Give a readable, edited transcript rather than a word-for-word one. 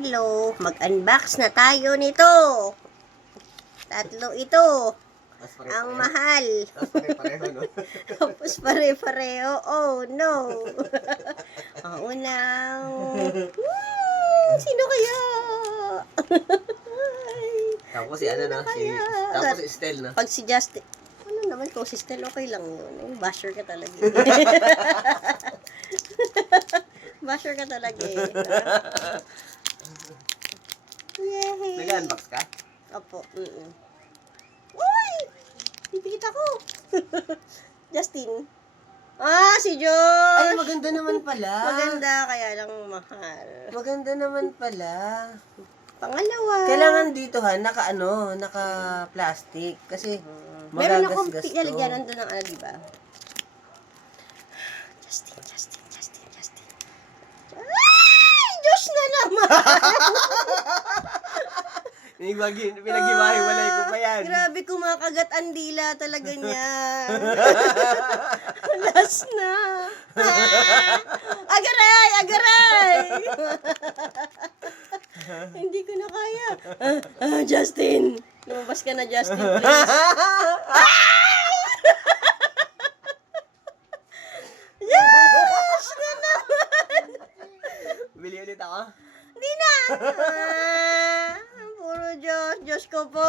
Hello, mag-unbox na tayo nito. Tatlo ito. Ang mahal. Tapos pare-pareho, no? Tapos pare-pareho. Oh, no. Ang unang... sino kaya? Tapos si ano na, tapos si Estel na. Pag si Justin... Ano naman kung si Stell, okay lang yun. Basher ka talaga. Basher ka talaga eh. Yay! Nag-unbox ka? Opo. Uy! Pipikit ako. Justin. Ah, si Josh! Ay, maganda naman pala. Maganda, kaya lang mahal. Maganda naman pala. Pangalawa. Kailangan dito naka-plastic. Kasi Meron akong magagasgas to. pinalagyanan doon ng ano, diba? Justin. Ay! Josh na naman! Pinag-iwahiwalay ko pa yan. Grabe, kumakagat ang dila talaga niya. Last na. Agaray! Hindi ko na kaya. Justin. Lumabas ka na, Justin, please. Yes! Na naman! Bili ulit ako. Hindi na! Puro Diyos ko po.